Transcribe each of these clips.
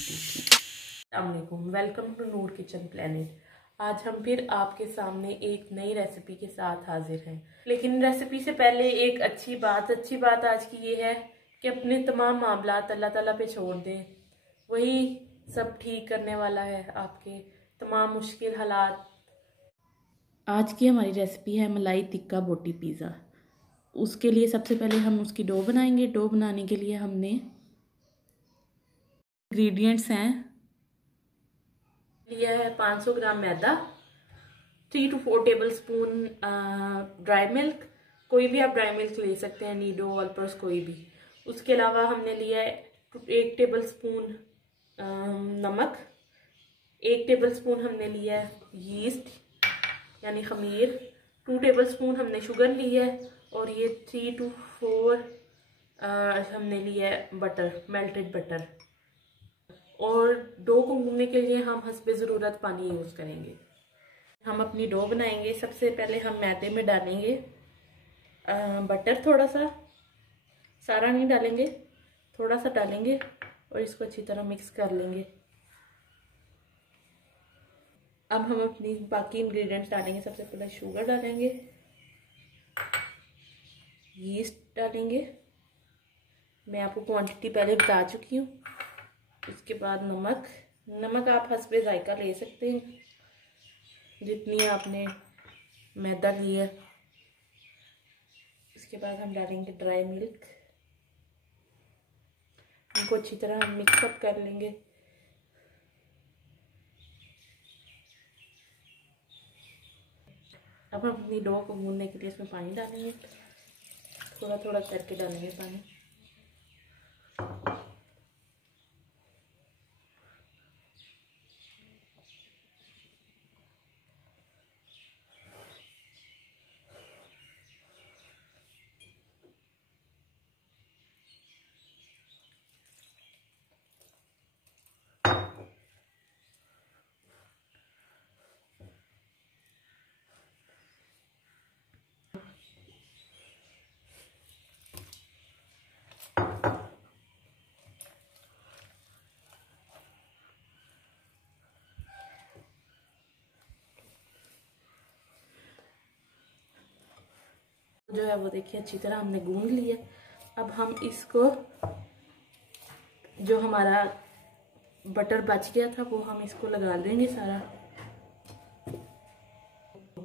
अस्सलामुअलैकुम, welcome to Noor kitchen planet. आज हम फिर आपके सामने एक नई रेसिपी के साथ हाजिर हैं। लेकिन रेसिपी से पहले एक अच्छी बात आज की ये है कि अपने तमाम मामलात अल्लाह ताला पे छोड़ दें। वही सब ठीक करने वाला है आपके तमाम मुश्किल हालात। आज की हमारी रेसिपी है मलाई टिक्का बोटी पिज़्ज़ा। उसके लिए सबसे पहले हम उसकी डो बनाएंगे। डो बनाने के लिए हमने इंग्रेडिएंट्स हैं, लिया है 500 ग्राम मैदा, 3 to 4 table spoon dry milk, कोई भी आप ड्राई मिल्क ले सकते हैं, नीडो ऑलपर्स कोई भी। उसके अलावा हमने लिया है 1 टेबल स्पून नमक, 1 टेबल स्पून हमने लिया है यीस्ट यानी खमीर, 2 टेबल स्पून हमने शुगर ली है, और ये 3 to 4 हमने लिया है बटर, मेल्टेड बटर। और डो को गूंदने के लिए हम हस्बे ज़रूरत पानी यूज़ करेंगे। हम अपनी डो बनाएंगे। सबसे पहले हम मैदे में डालेंगे बटर, थोड़ा सा, सारा नहीं डालेंगे, थोड़ा सा डालेंगे और इसको अच्छी तरह मिक्स कर लेंगे। अब हम अपनी बाकी इंग्रेडिएंट्स डालेंगे। सबसे पहले शुगर डालेंगे, यीस्ट डालेंगे, मैं आपको क्वांटिटी पहले बता चुकी हूँ। उसके बाद नमक आप हस्बे जायका ले सकते हैं, जितनी आपने मैदा लिया। उसके बाद हम डालेंगे ड्राई मिल्क, इनको अच्छी तरह हम मिक्सअप कर लेंगे। अब हम अपनी डो को गूंदने के लिए इसमें पानी डालेंगे, थोड़ा थोड़ा करके डालेंगे पानी। जो है वो देखिए अच्छी तरह हमने गूंद लिया। अब हम इसको, जो हमारा बटर बच गया था वो हम इसको लगा देंगे सारा। इसको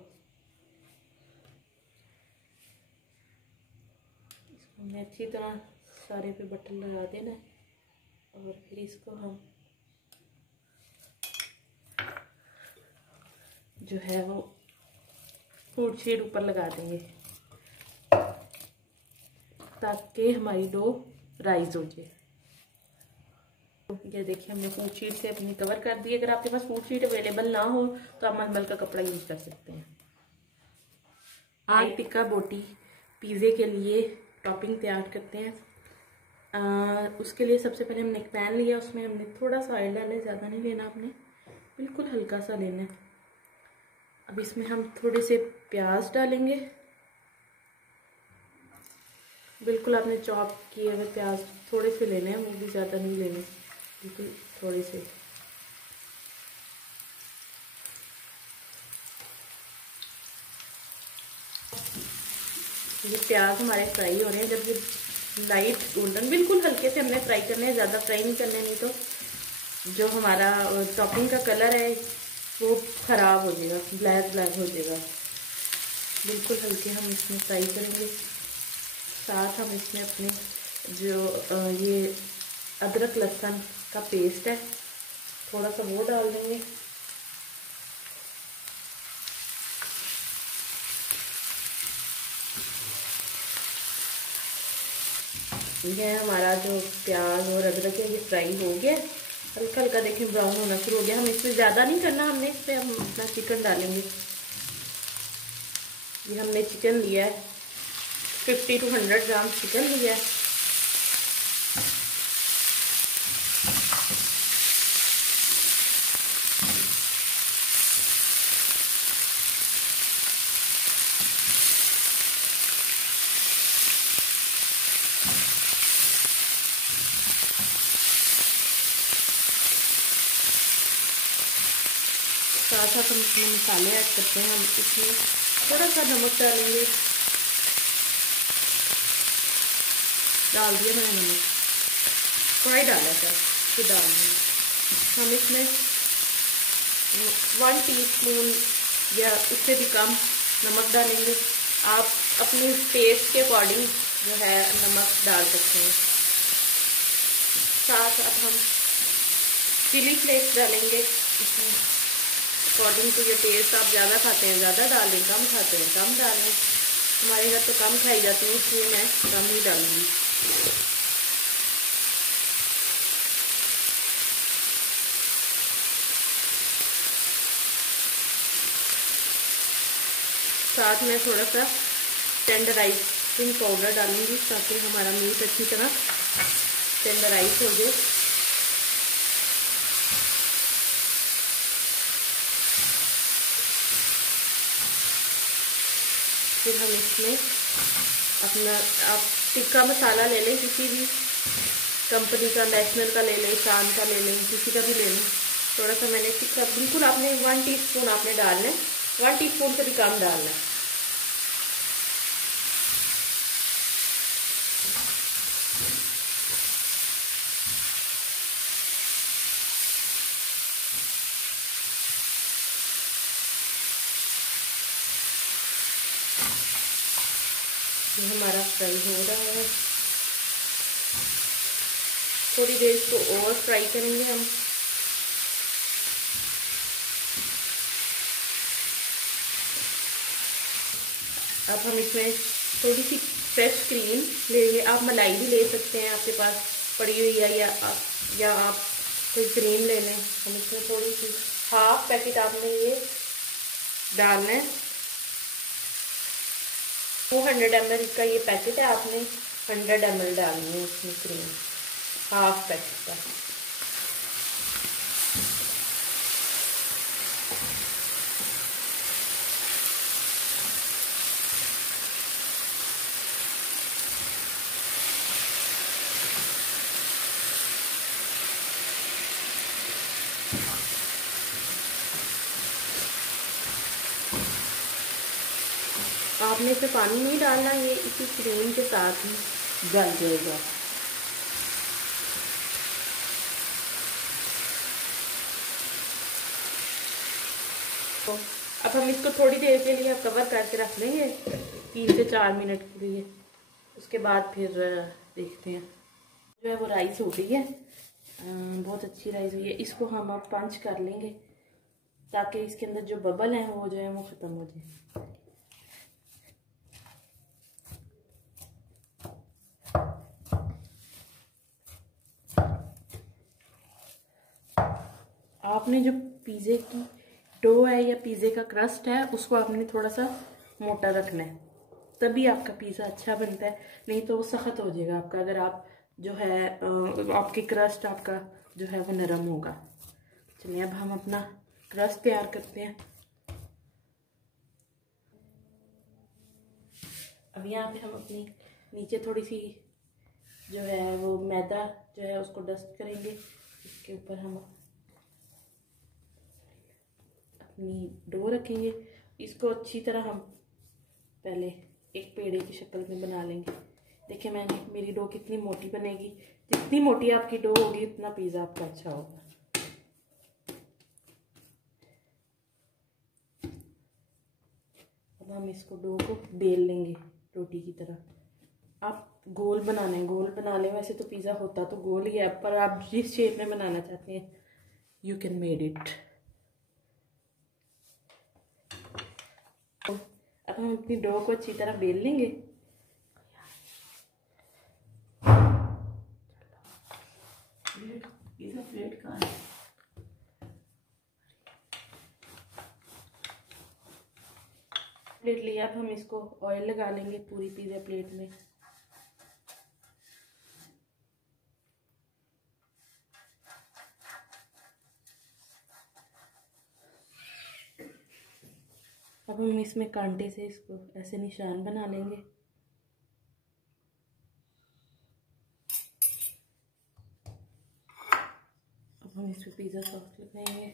हमने अच्छी तरह सारे पे बटर लगा देना है और फिर इसको हम जो है वो फूड शीट ऊपर लगा देंगे ताकि हमारी डो राइज हो जाए। ये देखिए हमने फूड शीट से अपनी कवर कर दी। अगर आपके पास फूड शीट अवेलेबल ना हो तो आप मलमल का कपड़ा यूज कर सकते हैं। आज टिक्का बोटी पिज़्ज़े के लिए टॉपिंग तैयार करते हैं। उसके लिए सबसे पहले हमने एक पैन लिया, उसमें हमने थोड़ा सा ऑयल डाला, ज़्यादा नहीं लेना आपने, बिल्कुल हल्का सा लेना है। अब इसमें हम थोड़े से प्याज डालेंगे, बिल्कुल आपने चॉप किए हुए प्याज थोड़े से लेने हैं, वो भी ज़्यादा नहीं लेने, बिल्कुल थोड़े से। ये प्याज हमारे फ्राई हो रहे हैं। जब ये लाइट गोल्डन, बिल्कुल हल्के से हमने फ्राई करने हैं, ज़्यादा फ्राई नहीं करने, नहीं तो जो हमारा टॉपिंग का कलर है वो ख़राब हो जाएगा, ब्लैक ब्लैक हो जाएगा। बिल्कुल हल्के हम इसमें फ्राई करेंगे। साथ हम इसमें अपने जो ये अदरक लहसुन का पेस्ट है थोड़ा सा वो डाल देंगे। ये हमारा जो प्याज और अदरक है ये फ्राई हो गया, हल्का हल्का देखें ब्राउन होना शुरू हो गया। हम इसमें ज़्यादा नहीं करना, हमने इस पर हम अपना चिकन डालेंगे। ये हमने चिकन लिया है, 50 to 100 ग्राम चिकन लिया है। साथ साथ हम इसमें मसाले ऐड करते हैं। हम इसमें थोड़ा सा नमक डालेंगे, डाल दिया मैंने नमक, थोड़ा ही डाला था, फिर डाल देंगे। हम इसमें 1 टीस्पून या उससे भी कम नमक डालेंगे। आप अपनी टेस्ट के अकॉर्डिंग जो है नमक डाल सकते हैं। साथ साथ हम चिली फ्लेक्स डालेंगे इसमें, अकॉर्डिंग टू योर टेस्ट। आप ज़्यादा खाते हैं ज़्यादा डालें, कम खाते हैं कम डालें। हमारे घर तो कम खाई जाती है, इसलिए मैं कम ही डालूँगी। साथ में थोड़ा सा टेंडराइजिंग पाउडर डालूंगी ताकि हमारा मीट अच्छी तरह टेंडराइज हो जाए। फिर हम इसमें अपना, आप टिक्का मसाला ले लें, किसी भी कंपनी का, नेशनल का ले लें, शान का ले लें, किसी का भी ले लें। थोड़ा सा मैंने टिक्का, बिल्कुल आपने 1 टीस्पून आपने डालना है, 1 टीस्पून से भी कम डालना है। ये हमारा फ्राई हो रहा है, थोड़ी देर इसको और फ्राई करेंगे हम। अब हम इसमें थोड़ी सी फ्रेश क्रीम लेंगे। आप मलाई भी ले सकते हैं, आपके पास पड़ी हुई है, या आप कोई क्रीम ले लें। हम इसमें थोड़ी सी 1/2 पैकेट आपने ये डालना है। 200 ml का ये पैकेट है, आपने 100 ml डालनी है उसमें क्रीम, 1/2 पैकेट का। आपने इसे पानी नहीं डालना, ये इसी क्रीम के साथ ही गल जाएगा। तो अब हम इसको थोड़ी देर के लिए कवर करके रख लेंगे, 3 से 4 मिनट के लिए। उसके बाद फिर देखते हैं। जो है वो राइस हो गई है, बहुत अच्छी राइस हुई है। इसको हम अब पंच कर लेंगे ताकि इसके अंदर जो बबल हैं वो जो है वो ख़त्म हो जाए। आपने जो पिज़्ज़े की डो है या पिज़्ज़े का क्रस्ट है, उसको आपने थोड़ा सा मोटा रखना है, तभी आपका पिज़्ज़ा अच्छा बनता है। नहीं तो वो सख्त हो जाएगा आपका, अगर आप जो है आपकी क्रस्ट आपका जो है वो नरम होगा। चलिए अब हम अपना क्रस्ट तैयार करते हैं। अब यहाँ पे हम अपनी नीचे थोड़ी सी जो है वो मैदा जो है उसको डस्ट करेंगे। इसके ऊपर हम अपनी डो रखेंगे। इसको अच्छी तरह हम पहले एक पेड़े की शक्ल में बना लेंगे। देखिए मेरी डो कितनी मोटी बनेगी। जितनी मोटी आपकी डो होगी उतना पिज़्ज़ा आपका अच्छा होगा। अब हम इसको डो को बेल लेंगे रोटी की तरह। आप गोल बनाना है, गोल बना लें। वैसे तो पिज़्ज़ा होता तो गोल ही है, पर आप जिस शेप में बनाना चाहते हैं यू कैन मेड इट। अब हम अपनी डो को अच्छी तरह बेल लेंगे। प्लेट कहाँ है? प्लेट लिया, अब हम इसको ऑयल लगा लेंगे पूरी पिज़्ज़ा प्लेट में। अब हम इसमें कांटे से इसको ऐसे निशान बना लेंगे। अब हम इसमें पिज़्ज़ा सॉस लगाएंगे।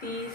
30